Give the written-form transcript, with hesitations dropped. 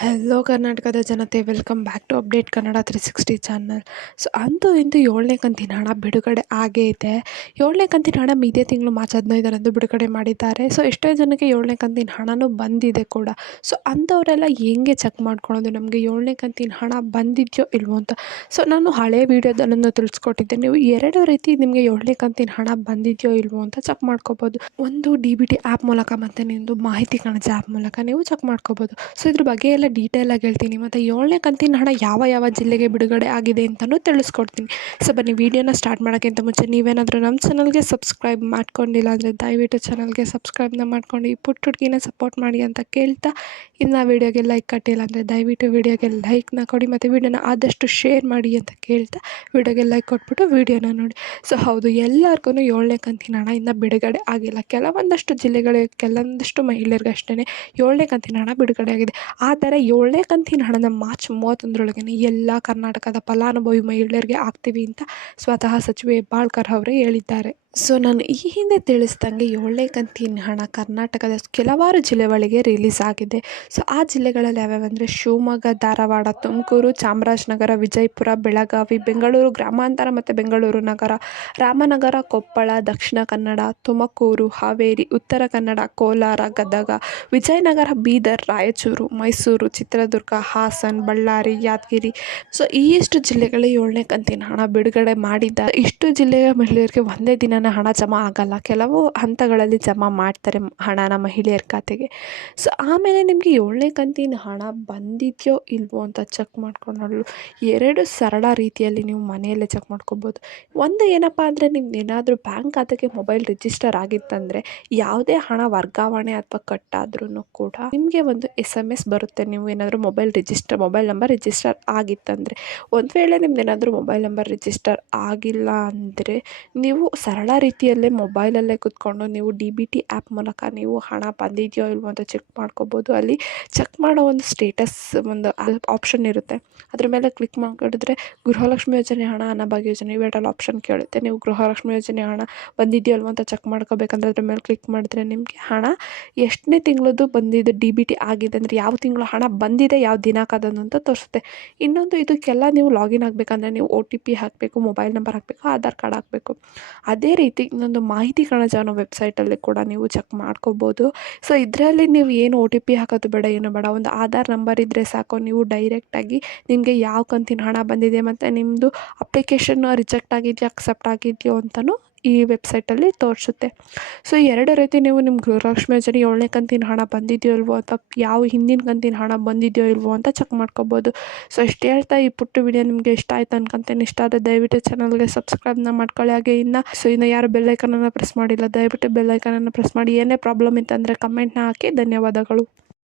Hello ಕರ್ನಾಟಕದ ಜನತೆ, welcome back to update Kannada 360 channel. So ಅಂತೂ ಇಂದು 7ನೇ ಕಂತಿನ ಹಣ ಬಿಡುಗಡೆ ಆಗೇ ಇದೆ. 7ನೇ ಕಂತಿನ ಹಣ ಇದೇ ತಿಂಗಳು ಮಾರ್ಚ್ 15ರಂದು ಬಿಡುಗಡೆ ಮಾಡಿದ್ದಾರೆ. ಸೊ ಎಷ್ಟೋ ಜನಕ್ಕೆ 7ನೇ ಕಂತಿನ ಹಣನೂ ಬಂದಿದೆ ಕೂಡ. ಸೊ ಅಂಥವರೆಲ್ಲ ಹೆಂಗೆ ಚೆಕ್ ಮಾಡ್ಕೊಳ್ಳೋದು ನಮಗೆ 7ನೇ ಕಂತಿನ ಹಣ ಬಂದಿದೆಯೋ ಇಲ್ವೋ ಅಂತ. ಸೊ ನಾನು ಹಳೆ ವೀಡಿಯೋದಲ್ಲೂ ತಿಳಿಸ್ಕೊಟ್ಟಿದ್ದೆ. ನೀವು ಎರಡು ರೀತಿ ನಿಮಗೆ 7ನೇ ಕಂತಿನ ಹಣ ಬಂದಿದೆಯೋ ಇಲ್ವೋ ಅಂತ ಚೆಕ್ ಮಾಡ್ಕೋಬೋದು. ಒಂದು DBT ಆ್ಯಪ್ ಮೂಲಕ ಮತ್ತು ನಿಮ್ಮದು ಮಾಹಿತಿ ಕಣಜ ಆ್ಯಪ್ ಮೂಲಕ ನೀವು ಚೆಕ್ ಮಾಡ್ಕೋಬೋದು. ಸೊ ಇದ್ರ ಬಗ್ಗೆ ಎಲ್ಲ ಡೀಟೇಲಾಗಿ ಹೇಳ್ತೀನಿ. ಮತ್ತು 7ನೇ ಕಂತಿನ ಹಣ ಯಾವ ಜಿಲ್ಲೆಗೆ ಬಿಡುಗಡೆ ಆಗಿದೆ ಅಂತಲೂ ತಿಳಿಸ್ಕೊಡ್ತೀನಿ. ಸೊ ಬನ್ನಿ, ವೀಡಿಯೋನ ಸ್ಟಾರ್ಟ್ ಮಾಡೋಕ್ಕಿಂತ ಮುಂಚೆ ನೀವೇನಾದರೂ ನಮ್ಮ ಚಾನಲ್ಗೆ ಸಬ್ಸ್ಕ್ರೈಬ್ ಮಾಡ್ಕೊಂಡಿಲ್ಲ ಅಂದರೆ ದಯವಿಟ್ಟು ಚಾನಲ್ಗೆ ಸಬ್ಸ್ಕ್ರೈಬ್ನ ಮಾಡ್ಕೊಂಡು ಈ ಪುಟ್ಟ ಹುಡುಗಿನ ಸಪೋರ್ಟ್ ಮಾಡಿ ಅಂತ ಕೇಳ್ತಾ, ಇನ್ನು ವೀಡಿಯೋಗೆ ಲೈಕ್ ಕಟ್ಟಿಲ್ಲ ಅಂದರೆ ದಯವಿಟ್ಟು ವೀಡಿಯೋಗೆ ಲೈಕ್ನ ಕೊಡಿ ಮತ್ತು ವೀಡಿಯೋನ ಆದಷ್ಟು ಶೇರ್ ಮಾಡಿ ಅಂತ ಕೇಳ್ತಾ ವೀಡಿಯೋಗೆ ಲೈಕ್ ಕೊಟ್ಬಿಟ್ಟು ವೀಡಿಯೋನ ನೋಡಿ. ಸೊ ಹೌದು, ಎಲ್ಲರಿಗೂ 7ನೇ ಕಂತಿನ ಹಣ ಇನ್ನೂ ಬಿಡುಗಡೆ ಆಗಿಲ್ಲ. ಕೆಲವೊಂದಷ್ಟು ಜಿಲ್ಲೆಗಳಿಗೆ, ಕೆಲವೊಂದಷ್ಟು ಮಹಿಳೆಯರಿಗೆ ಅಷ್ಟೇ 7ನೇ ಕಂತಿನ ಹಣ ಬಿಡುಗಡೆ ಆಗಿದೆ. ಆದರೆ 7ನೇ ಕಂತಿನ ಹಣನ ಮಾರ್ಚ್ 31ರೊಳಗೆ ಎಲ್ಲ ಕರ್ನಾಟಕದ ಫಲಾನುಭವಿ ಮಹಿಳೆಯರಿಗೆ ಆಗ್ತೀವಿ ಅಂತ ಸ್ವತಃ ಸಚಿವೆ ಹೆಬ್ಬಾಳ್ಕರ್ ಅವರೇ ಹೇಳಿದ್ದಾರೆ. ಸೊ ನಾನು ಈ ಹಿಂದೆ ತಿಳಿಸ್ದಂಗೆ 7ನೇ ಕಂತಿನ ಹಣ ಕರ್ನಾಟಕದ ಕೆಲವಾರು ಜಿಲ್ಲೆಗಳಿಗೆ ರಿಲೀಸ್ ಆಗಿದೆ. ಸೊ ಆ ಜಿಲ್ಲೆಗಳಲ್ಲಿ ಯಾವ್ಯಾವಂದರೆ ಶಿವಮೊಗ್ಗ, ಧಾರವಾಡ, ತುಮಕೂರು, ಚಾಮರಾಜನಗರ, ವಿಜಯಪುರ, ಬೆಳಗಾವಿ, ಬೆಂಗಳೂರು ಗ್ರಾಮಾಂತರ ಮತ್ತು ಬೆಂಗಳೂರು ನಗರ, ರಾಮನಗರ, ಕೊಪ್ಪಳ, ದಕ್ಷಿಣ ಕನ್ನಡ, ತುಮಕೂರು, ಹಾವೇರಿ, ಉತ್ತರ ಕನ್ನಡ, ಕೋಲಾರ, ಗದಗ, ವಿಜಯನಗರ, ಬೀದರ್, ರಾಯಚೂರು, ಮೈಸೂರು, ಚಿತ್ರದುರ್ಗ, ಹಾಸನ, ಬಳ್ಳಾರಿ, ಯಾದಗಿರಿ. ಸೊ ಇಷ್ಟು ಜಿಲ್ಲೆಗಳು 7ನೇ ಕಂತಿನ ಹಣ ಬಿಡುಗಡೆ ಮಾಡಿದ್ದಾರೆ. ಇಷ್ಟು ಜಿಲ್ಲೆಯ ಮಹಿಳೆಯರಿಗೆ ಒಂದೇ ದಿನ ಹಣ ಜಮಾ ಆಗಲ್ಲ, ಕೆಲವು ಹಂತಗಳಲ್ಲಿ ಜಮಾ ಮಾಡ್ತಾರೆ ಹಣನ ಮಹಿಳೆಯರ ಖಾತೆಗೆ. ಸೊ ಆಮೇಲೆ ನಿಮಗೆ 7ನೇ ಕಂತಿನ ಹಣ ಬಂದಿದೆಯೋ ಇಲ್ವೋ ಅಂತ ಚೆಕ್ ಮಾಡ್ಕೊಳ್ಳಲು ಎರಡು ಸರಳ ರೀತಿಯಲ್ಲಿ ನೀವು ಮನೆಯಲ್ಲೇ ಚೆಕ್ ಮಾಡ್ಕೊಬೋದು. ಒಂದು ಏನಪ್ಪ ಅಂದರೆ, ನಿಮ್ದೇನಾದರೂ ಬ್ಯಾಂಕ್ ಖಾತೆಗೆ ಮೊಬೈಲ್ ರಿಜಿಸ್ಟರ್ ಆಗಿತ್ತಂದರೆ ಯಾವುದೇ ಹಣ ವರ್ಗಾವಣೆ ಅಥವಾ ಕಟ್ಟಾದ್ರೂ ಕೂಡ ನಿಮಗೆ ಒಂದು SMS ಬರುತ್ತೆ. ನೀವು ಏನಾದರೂ ಮೊಬೈಲ್ ನಂಬರ್ ರಿಜಿಸ್ಟರ್ ಆಗಿತ್ತಂದರೆ. ಒಂದು ವೇಳೆ ನಿಮ್ದೇನಾದರೂ ಮೊಬೈಲ್ ನಂಬರ್ ರಿಜಿಸ್ಟರ್ ಆಗಿಲ್ಲ ಅಂದರೆ ನೀವು ಸರಳ ರೀತಿಯಲ್ಲೇ ಮೊಬೈಲಲ್ಲೇ ಕೂತ್ಕೊಂಡು ನೀವು DBT ಆ್ಯಪ್ ಮೂಲಕ ನೀವು ಹಣ ಬಂದಿದೆಯೋ ಇಲ್ವೋ ಅಂತ ಚೆಕ್ ಮಾಡ್ಕೋಬೋದು. ಅಲ್ಲಿ ಚೆಕ್ ಮಾಡೋ ಒಂದು ಸ್ಟೇಟಸ್ ಒಂದು ಆಪ್ಷನ್ ಇರುತ್ತೆ. ಅದ್ರ ಮೇಲೆ ಕ್ಲಿಕ್ ಮಾಡಿದ್ರೆ ಗೃಹಲಕ್ಷ್ಮಿ ಯೋಜನೆ ಹಣ, ಅನ್ನಭಾಗ್ಯ ಯೋಜನೆ ಇವೆರಡಲ್ಲಿ ಆಪ್ಷನ್ ಕೇಳುತ್ತೆ. ನೀವು ಗೃಹಲಕ್ಷ್ಮಿ ಯೋಜನೆ ಹಣ ಬಂದಿದೆಯೋ ಇಲ್ವೋ ಅಂತ ಚೆಕ್ ಮಾಡ್ಕೋಬೇಕಂದ್ರೆ ಅದ್ರ ಮೇಲೆ ಕ್ಲಿಕ್ ಮಾಡಿದ್ರೆ ನಿಮಗೆ ಹಣ ಎಷ್ಟನೇ ತಿಂಗಳದ್ದು ಬಂದಿದ್ದು DBT ಆಗಿದೆ ಅಂದರೆ ಯಾವ ತಿಂಗಳು ಹಣ ಬಂದಿದೆ, ಯಾವ ದಿನಾಂಕದಂದು ಅಂತ ತೋರಿಸುತ್ತೆ. ಇನ್ನೊಂದು, ಇದಕ್ಕೆಲ್ಲ ನೀವು ಲಾಗಿನ್ ಆಗಬೇಕಂದ್ರೆ ನೀವು OTP ಹಾಕಬೇಕು, ಮೊಬೈಲ್ ನಂಬರ್ ಹಾಕಬೇಕು, ಆಧಾರ್ ಕಾರ್ಡ್ ಹಾಕಬೇಕು. ಅದೇ ರೀತಿ ಇನ್ನೊಂದು ಮಾಹಿತಿ ಕಣಜ ಅನ್ನೋ ವೆಬ್ಸೈಟಲ್ಲಿ ಕೂಡ ನೀವು ಚೆಕ್ ಮಾಡ್ಕೋಬೋದು. ಸೊ ಇದರಲ್ಲಿ ನೀವು ಏನು OTP ಹಾಕೋದು ಬೇಡ, ಏನು ಬೇಡ, ಒಂದು ಆಧಾರ್ ನಂಬರ್ ಇದ್ದರೆ ಸಾಕು. ನೀವು ಡೈರೆಕ್ಟಾಗಿ ನಿಮಗೆ ಯಾವ ಕಂತಿನ ಹಣ ಬಂದಿದೆ ಮತ್ತು ನಿಮ್ಮದು ಅಪ್ಲಿಕೇಶನ್ ರಿಜೆಕ್ಟ್ ಆಗಿದೆಯೋ ಅಕ್ಸೆಪ್ಟ್ ಆಗಿದೆಯೋ ಅಂತಲೂ ಈ ವೆಬ್ಸೈಟಲ್ಲಿ ತೋರಿಸುತ್ತೆ. ಸೊ ಎರಡು ರೀತಿ ನೀವು ನಿಮ್ಮ ಗೃಹಲಕ್ಷ್ಮಿ ಯೋಜನೆ 7ನೇ ಕಂತಿನ ಹಣ ಬಂದಿದೆಯೋ ಇಲ್ವೋ ಅಥವಾ ಯಾವ ಹಿಂದಿನ ಕಂತಿನ ಹಣ ಬಂದಿದೆಯೋ ಇಲ್ವೋ ಅಂತ ಚೆಕ್ ಮಾಡ್ಕೋಬೋದು. ಸೊ ಇಷ್ಟು ಹೇಳ್ತಾ ಈ ಪುಟ್ಟ ವಿಡಿಯೋ ನಿಮಗೆ ಇಷ್ಟ ಆಯ್ತು ಅನ್ಕೊಂತೇನೆ. ಇಷ್ಟ ಆದರೆ ದಯವಿಟ್ಟು ಚಾನಲ್ಗೆ ಸಬ್ಸ್ಕ್ರೈಬ್ನ ಮಾಡ್ಕೊಳ್ಳಿ. ಹಾಗೆ ಇನ್ನು ಯಾರು ಬೆಲ್ಲೈಕನನ್ನು ಪ್ರೆಸ್ ಮಾಡಿಲ್ಲ, ದಯವಿಟ್ಟು ಬೆಲ್ಲೈಕನನ್ನು ಪ್ರೆಸ್ ಮಾಡಿ. ಏನೇ ಪ್ರಾಬ್ಲಮ್ ಇತ್ತಂದರೆ ಕಮೆಂಟ್ನ ಹಾಕಿ. ಧನ್ಯವಾದಗಳು.